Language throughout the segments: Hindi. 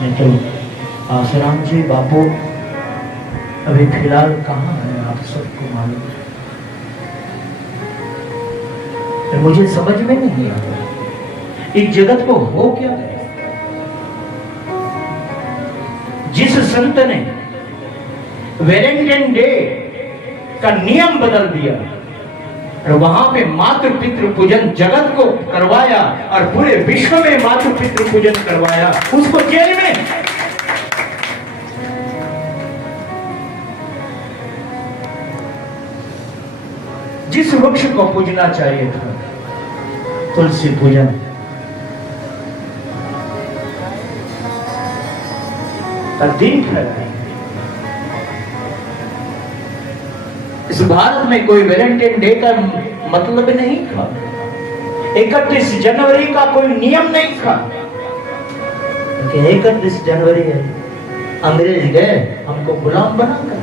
नहीं तो आसाराम जी बापू अभी फिलहाल कहाँ है आप सबको मालूम है। मुझे समझ में नहीं आता इस जगत को हो क्या है। जिस संत ने वैलेंटाइन डे का नियम बदल दिया और वहां पे मातृ पितृ पूजन जगत को करवाया और पूरे विश्व में मातृ पितृ पूजन करवाया, उसको जेल में। जिस वृक्ष को पूजना चाहिए था, तुलसी पूजन, का दिन ठहराया। इस भारत में कोई वैलेंटाइन डे का मतलब नहीं था, 31 जनवरी का कोई नियम नहीं था। 31 जनवरी है, अंग्रेज गए हमको गुलाम बनाकर,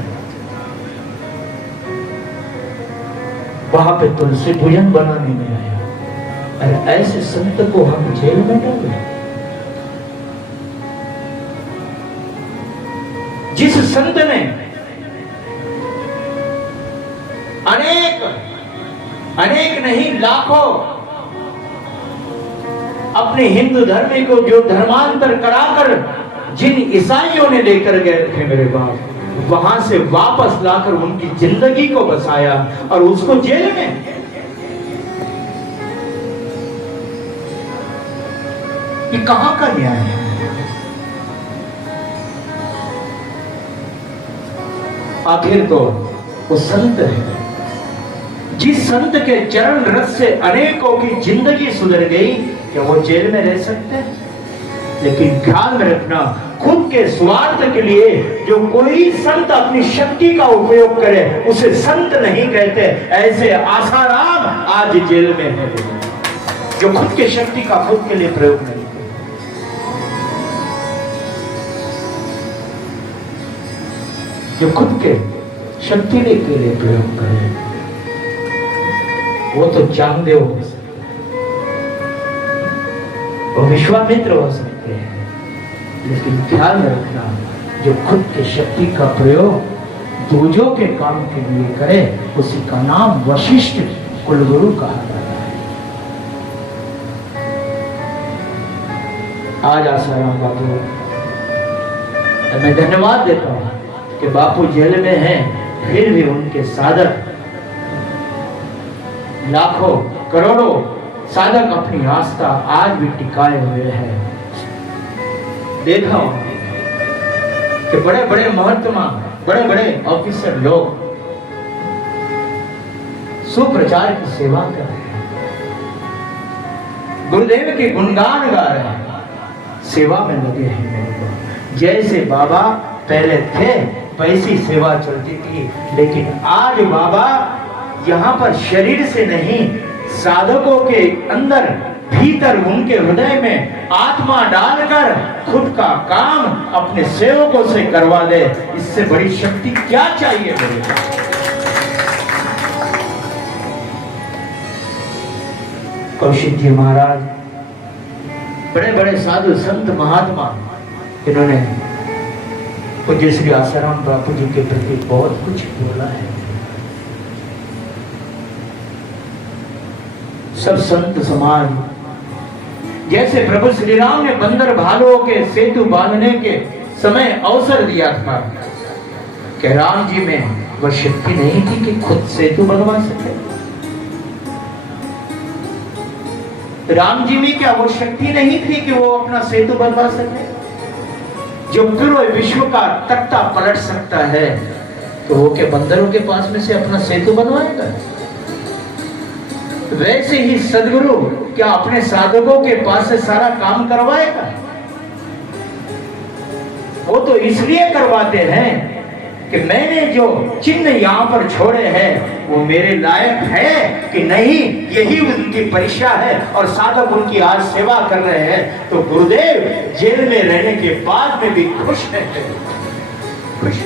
वहां पे तुलसी पूजन बनाने में आया। अरे ऐसे संत को हम जेल में डाले। जिस संत ने अनेक नहीं लाखों अपने हिंदू धर्म को जो धर्मांतर कराकर जिन ईसाइयों ने लेकर गए थे मेरे बाप, वहां से वापस लाकर उनकी जिंदगी को बसाया और उसको जेल में। ये कहां का न्याय है? आखिर तो वो संत है, जिस संत के चरण रस से अनेकों की जिंदगी सुधर गई, क्या वो जेल में रह सकते हैं? लेकिन ध्यान में रखना, खुद के स्वार्थ के लिए जो कोई संत अपनी शक्ति का उपयोग करे उसे संत नहीं कहते। ऐसे आसाराम आज जेल में है, जो खुद के शक्ति का खुद के लिए प्रयोग नहीं करते। जो खुद के शक्ति के लिए प्रयोग करे वो तो चांगदेव हो सकते हैं, वो विश्वामित्र हो सकते हैं, लेकिन ध्यान रखना, जो खुद के शक्ति का प्रयोग दूजों के काम के लिए करे उसी का नाम वशिष्ठ कुलगुरु कहा जाता है। आज आसाराम बापू मैं धन्यवाद देता हूं कि बापू जेल में हैं, फिर भी उनके साधक लाखों करोड़ों साधक अपनी आस्था आज भी टिकाए हुए हैं। देखा कि बड़े बड़े महात्मा, बड़े बड़े ऑफिसर लोग सुप्रचार की सेवा कर रहे हैं, गुरुदेव के गुणगान गा रहे हैं, सेवा में लगे हैं। जैसे बाबा पहले थे वैसी सेवा चलती थी, लेकिन आज बाबा यहाँ पर शरीर से नहीं, साधकों के अंदर भीतर उनके हृदय में आत्मा डालकर खुद का काम अपने सेवकों से करवा ले। इससे बड़ी शक्ति क्या चाहिए मेरे को? कौशिक जी महाराज, बड़े बड़े साधु संत महात्मा, इन्होंने पूज्य श्री आसाराम बापू जी के प्रति बहुत कुछ बोला है। सब संत समाज, जैसे प्रभु श्री राम ने बंदर भालुओं के सेतु बांधने के समय अवसर दिया था, कि राम जी में वह शक्ति नहीं थी कि खुद सेतु बनवा सके? राम जी में क्या वो शक्ति नहीं थी कि वो अपना सेतु बनवा सके? जो पूरे विश्व का तख्ता पलट सकता है, तो वो के बंदरों के पास में से अपना सेतु बनवाएगा? वैसे ही सदगुरु क्या अपने साधकों के पास से सारा काम करवाएगा? वो तो इसलिए करवाते हैं कि मैंने जो चिन्ह यहाँ पर छोड़े हैं वो मेरे लायक है कि नहीं, यही उनकी परीक्षा है। और साधक उनकी आज सेवा कर रहे हैं, तो गुरुदेव जेल में रहने के बाद में भी खुश है, खुश।